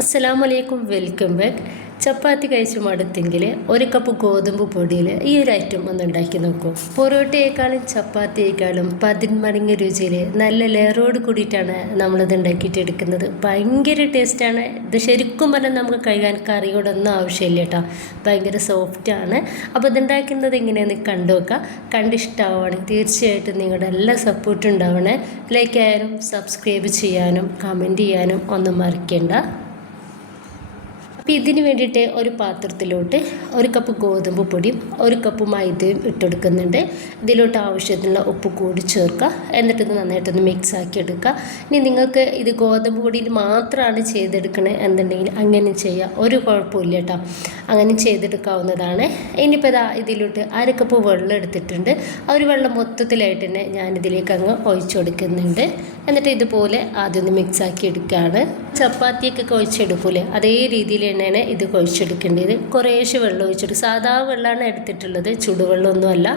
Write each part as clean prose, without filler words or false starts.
അസ്സലാമലൈക്കും, welcome back. ചപ്പാത്തി കഴിച്ച് മടുത്തെങ്കിൽ ഒരു കപ്പ് ഗോതമ്പ് പൊടിയിൽ ഈ ഒരു ഐറ്റം ഒന്ന് ഉണ്ടാക്കി നോക്കൂ. പൊറോട്ടയേക്കാളും ചപ്പാത്തിയേക്കാളും 10 മടങ്ങ് രുചിയിൽ നല്ല ലെയറോട് കൂടിയിട്ടാണ് നമ്മളിത് ഉണ്ടാക്കിയിട്ട് എടുക്കുന്നത്. ഭയങ്കര ടേസ്റ്റാണ്. ഇത് ശരിക്കും പറഞ്ഞാൽ നമുക്ക് കഴിക്കാൻ കറിയോടൊന്നും ആവശ്യമില്ല കേട്ടോ. ഭയങ്കര സോഫ്റ്റാണ്. അപ്പോൾ ഇതുണ്ടാക്കുന്നത് എങ്ങനെയാണെന്ന് കണ്ടു നോക്കാം. കണ്ടിഷ്ടമാവുകയാണെങ്കിൽ തീർച്ചയായിട്ടും നിങ്ങളുടെ എല്ലാ സപ്പോർട്ടും ഉണ്ടാവണേ. ലൈക്ക് ചെയ്യാനും സബ്സ്ക്രൈബ് ചെയ്യാനും കമൻറ്റ് ചെയ്യാനും ഒന്നും മറക്കേണ്ട. അപ്പോൾ ഇതിന് വേണ്ടിയിട്ട് ഒരു പാത്രത്തിലോട്ട് ഒരു കപ്പ് ഗോതമ്പ് പൊടിയും ഒരു കപ്പ് മൈദയും ഇട്ടെടുക്കുന്നുണ്ട്. ഇതിലോട്ട് ആവശ്യത്തിനുള്ള ഉപ്പ് കൂടി ചേർക്കുക. എന്നിട്ട് നന്നായിട്ടൊന്ന് മിക്സ് ആക്കി എടുക്കുക. ഇനി നിങ്ങൾക്ക് ഇത് ഗോതമ്പ് പൊടിയിൽ മാത്രമാണ് ചെയ്തെടുക്കണത് എന്നുണ്ടെങ്കിൽ അങ്ങനെ ചെയ്യാം, ഒരു കുഴപ്പമില്ല കേട്ടോ. അങ്ങനെ ചെയ്തെടുക്കാവുന്നതാണ്. ഇനിയിപ്പോൾ ഇതിലോട്ട് അര കപ്പ് വെള്ളം എടുത്തിട്ടുണ്ട്. ആ ഒരു വെള്ളം മൊത്തത്തിലായിട്ട് തന്നെ ഞാനിതിലേക്ക് അങ്ങ് ഒഴിച്ചു കൊടുക്കുന്നുണ്ട്. എന്നിട്ട് ഇതുപോലെ ആദ്യം ഒന്ന് മിക്സ് ആക്കി എടുക്കുകയാണ്. ചപ്പാത്തിയൊക്കെ കുഴച്ചെടുക്കൂലേ, അതേ രീതിയിൽ തന്നെയാണ് ഇത് കുഴച്ചെടുക്കേണ്ടത്. കുറേശ്ശെ വെള്ളം ഒഴിച്ചെടുക്കുക. സാധാ വെള്ളമാണ് എടുത്തിട്ടുള്ളത്, ചുടുവെള്ളമൊന്നുമല്ല.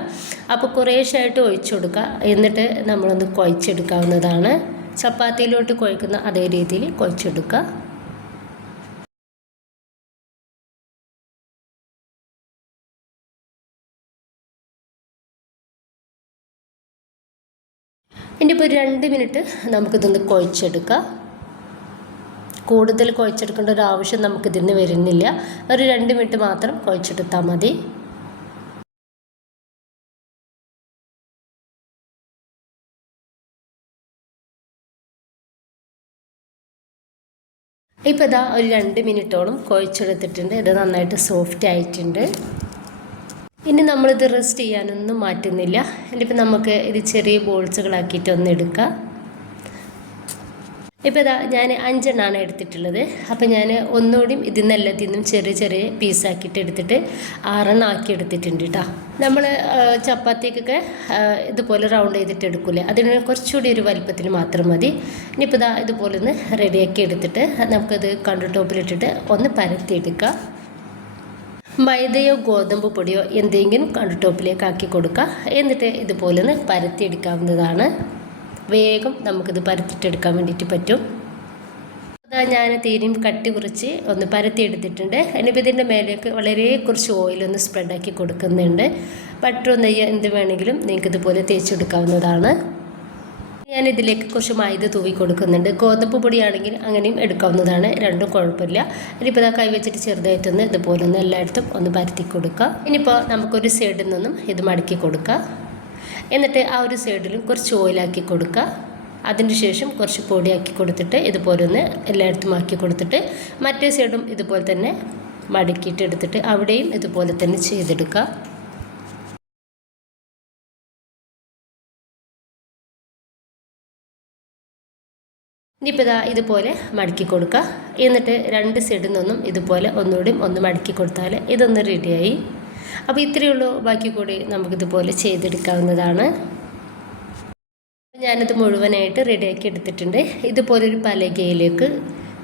അപ്പോൾ കുറേശ്ശായിട്ട് ഒഴിച്ചു കൊടുക്കുക. എന്നിട്ട് നമ്മളൊന്ന് കുഴച്ചെടുക്കാവുന്നതാണ്. ചപ്പാത്തിയിലോട്ട് കുഴക്കുന്ന അതേ രീതിയിൽ കുഴച്ചെടുക്കുക. ഇനിയിപ്പോൾ 2 മിനിറ്റ് നമുക്കിതൊന്ന് കുഴച്ചെടുക്കാം. കൂടുതൽ കുഴച്ചെടുക്കേണ്ട ഒരു ആവശ്യം നമുക്കിതിന് വരുന്നില്ല. ഒരു 2 മിനിറ്റ് മാത്രം കുഴച്ചെടുത്താൽ മതി. ഇപ്പോൾ ഒരു 2 മിനിറ്റോളം കുഴച്ചെടുത്തിട്ടുണ്ട്. ഇത് നന്നായിട്ട് സോഫ്റ്റ് ആയിട്ടുണ്ട്. ഇനി നമ്മളിത് റെസ്റ്റ് ചെയ്യാനൊന്നും മാറ്റുന്നില്ല. ഇനിയിപ്പോൾ നമുക്ക് ഇത് ചെറിയ ബോൾസുകളാക്കിയിട്ട് ഒന്ന് എടുക്കാം. ഇപ്പോൾ ഞാൻ 5 എണ്ണമാണ് എടുത്തിട്ടുള്ളത്. അപ്പോൾ ഞാൻ ഒന്നുകൂടിയും ഇതിന്നെല്ലാത്തിനും ചെറിയ ചെറിയ പീസാക്കിയിട്ട് എടുത്തിട്ട് 6 എണ്ണം ആക്കി എടുത്തിട്ടുണ്ട് കേട്ടോ. നമ്മൾ ചപ്പാത്തിക്കൊക്കെ ഇതുപോലെ റൗണ്ട് ചെയ്തിട്ട് എടുക്കില്ലേ, അതിന് കുറച്ചുകൂടി ഒരു വലിപ്പത്തിന് മാത്രം മതി. ഇനിയിപ്പോൾ ഇതുപോലെ ഒന്ന് റെഡിയാക്കി എടുത്തിട്ട് നമുക്കത് കൗണ്ടർ ടോപ്പിലിട്ടിട്ട് ഒന്ന് പരത്തിയെടുക്കാം. മൈദയോ ഗോതമ്പ് പൊടിയോ എന്തെങ്കിലും കൗണ്ടർ ടോപ്പിലേക്ക് ആക്കി കൊടുക്കുക. എന്നിട്ട് ഇതുപോലെ ഒന്ന് പരത്തിയെടുക്കാവുന്നതാണ്. വേഗം നമുക്കിത് പരത്തിയിട്ടെടുക്കാൻ വേണ്ടിയിട്ട് പറ്റും. ഞാൻ തീരെയും കട്ടി കുറച്ച് ഒന്ന് പരത്തിയെടുത്തിട്ടുണ്ട്. ഇനിയിപ്പോൾ ഇതിൻ്റെ മേലേക്ക് വളരെ കുറച്ച് ഓയിലൊന്ന് സ്പ്രെഡാക്കി കൊടുക്കുന്നുണ്ട്. ബട്ടറോ നെയ്യോ എന്ത് വേണമെങ്കിലും നിങ്ങൾക്ക് ഇതുപോലെ തേച്ചെടുക്കാവുന്നതാണ്. ഞാനിതിലേക്ക് കുറച്ച് മൈദ തൂവി കൊടുക്കുന്നുണ്ട്. ഗോതമ്പ് പൊടിയാണെങ്കിൽ അങ്ങനെയും എടുക്കാവുന്നതാണ്, രണ്ടും കുഴപ്പമില്ല. ഇനിയിപ്പോൾ കൈ വെച്ചിട്ട് ചെറുതായിട്ടൊന്ന് ഇതുപോലെ ഒന്ന് എല്ലായിടത്തും ഒന്ന് പരത്തി കൊടുക്കുക. ഇനിയിപ്പോൾ നമുക്കൊരു സൈഡിൽ നിന്നും ഇത് മടക്കി കൊടുക്കുക. എന്നിട്ട് ആ ഒരു സൈഡിലും കുറച്ച് ഓയിലാക്കി കൊടുക്കുക. അതിന് ശേഷം കുറച്ച് പൊടിയാക്കി കൊടുത്തിട്ട് ഇതുപോലെ ഒന്ന് എല്ലായിടത്തും ആക്കി കൊടുത്തിട്ട് മറ്റേ സൈഡും ഇതുപോലെ തന്നെ മടക്കിയിട്ട് എടുത്തിട്ട് അവിടെയും ഇതുപോലെ തന്നെ ചെയ്തെടുക്കുക. ഇനിയിപ്പോൾ ഇതുപോലെ മടക്കി കൊടുക്കുക. എന്നിട്ട് 2 സൈഡിൽ നിന്നും ഇതുപോലെ ഒന്നുകൂടി ഒന്ന് മടക്കി കൊടുത്താൽ ഇതൊന്ന് റെഡിയായി. അപ്പോൾ ഇത്രയേ ഉള്ളൂ. ബാക്കി കൂടി നമുക്കിതുപോലെ ചെയ്തെടുക്കാവുന്നതാണ്. ഞാനിത് മുഴുവനായിട്ട് റെഡിയാക്കി എടുത്തിട്ടുണ്ട്. ഇതുപോലൊരു പലകയിലേക്ക്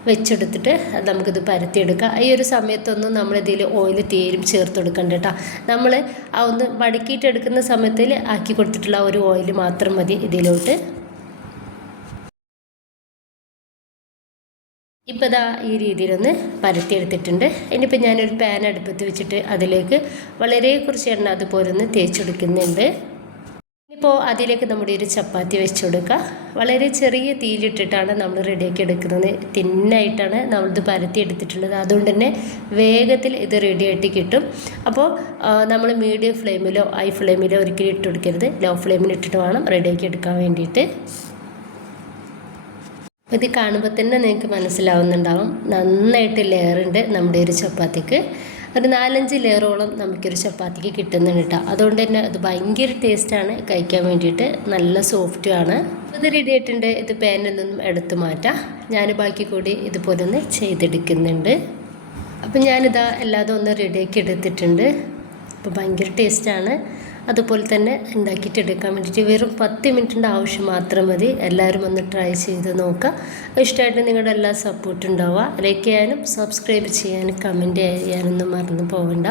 വെച്ചെടുത്തിട്ട് നമുക്കിത് പരത്തിയെടുക്കാം. ഈ ഒരു സമയത്തൊന്നും നമ്മളിതിൽ ഓയിൽ തീരും ചേർത്ത് കൊടുക്കണ്ട കേട്ടോ. നമ്മൾ ആ ഒന്ന് മടക്കിയിട്ട് എടുക്കുന്ന സമയത്തിൽ ആക്കി കൊടുത്തിട്ടുള്ള ഒരു ഓയിൽ മാത്രം മതി ഇതിലോട്ട്. ഇപ്പോൾ ഈ രീതിയിലൊന്ന് പരത്തിയെടുത്തിട്ടുണ്ട്. ഇനിയിപ്പോൾ ഞാനൊരു പാൻ അടുപ്പത്ത് വെച്ചിട്ട് അതിലേക്ക് വളരെ കുറച്ച് എണ്ണ അതുപോലെ ഒന്ന് തേച്ചെടുക്കുന്നുണ്ട്. ഇപ്പോൾ അതിലേക്ക് നമ്മുടെ ഒരു ചപ്പാത്തി വെച്ച് കൊടുക്കുക. വളരെ ചെറിയ തീയിലിട്ടിട്ടാണ് നമ്മൾ റെഡിയാക്കി എടുക്കുന്നത്. തിന്നായിട്ടാണ് നമ്മളിത് പരത്തിയെടുത്തിട്ടുള്ളത്. അതുകൊണ്ട് തന്നെ വേഗത്തിൽ ഇത് റെഡിയായിട്ട് കിട്ടും. അപ്പോൾ നമ്മൾ മീഡിയം ഫ്ലെയിമിലോ ഹൈ ഫ്ലെയിമിലോ ഒരിക്കലും ഇട്ട് കൊടുക്കരുത്. ലോ ഫ്ലെയിമിൽ ഇട്ടിട്ട് വേണം റെഡിയാക്കി എടുക്കാൻ വേണ്ടിയിട്ട്. ഇത് കാണുമ്പോൾ തന്നെ നിങ്ങൾക്ക് മനസ്സിലാവുന്നുണ്ടാവും, നന്നായിട്ട് ലെയറുണ്ട് നമ്മുടെ ഒരു ചപ്പാത്തിക്ക്. ഒരു 4-5 ലെയറോളം നമുക്കൊരു ചപ്പാത്തിക്ക് കിട്ടുന്നുണ്ട് കേട്ടോ. അതുകൊണ്ട് തന്നെ അത് ഭയങ്കര ടേസ്റ്റാണ് കഴിക്കാൻ വേണ്ടിയിട്ട്, നല്ല സോഫ്റ്റുമാണ്. ഇത് റെഡി ആയിട്ടുണ്ട്. ഇത് പാനിൽ നിന്നും എടുത്ത് മാറ്റാം. ഞാൻ ബാക്കി കൂടി ഇതുപോലെ ഒന്ന് ചെയ്തെടുക്കുന്നുണ്ട്. അപ്പം എല്ലാതും ഒന്ന് റെഡിയാക്കി എടുത്തിട്ടുണ്ട്. അപ്പോൾ ഭയങ്കര ടേസ്റ്റാണ്. അതുപോലെ തന്നെ ഉണ്ടാക്കിയിട്ട് എടുക്കാൻ വേണ്ടിയിട്ട് വെറും 10 മിനിറ്റിൻ്റെ ആവശ്യം മാത്രം മതി. എല്ലാവരും ഒന്ന് ട്രൈ ചെയ്ത് നോക്കുക. ഇഷ്ടമായിട്ട് നിങ്ങളുടെ എല്ലാ സപ്പോർട്ടും ഉണ്ടാവുക. ലൈക്ക് ചെയ്യാനും സബ്സ്ക്രൈബ് ചെയ്യാനും കമൻറ്റ് ചെയ്യാനൊന്നും മറന്നു പോകണ്ട.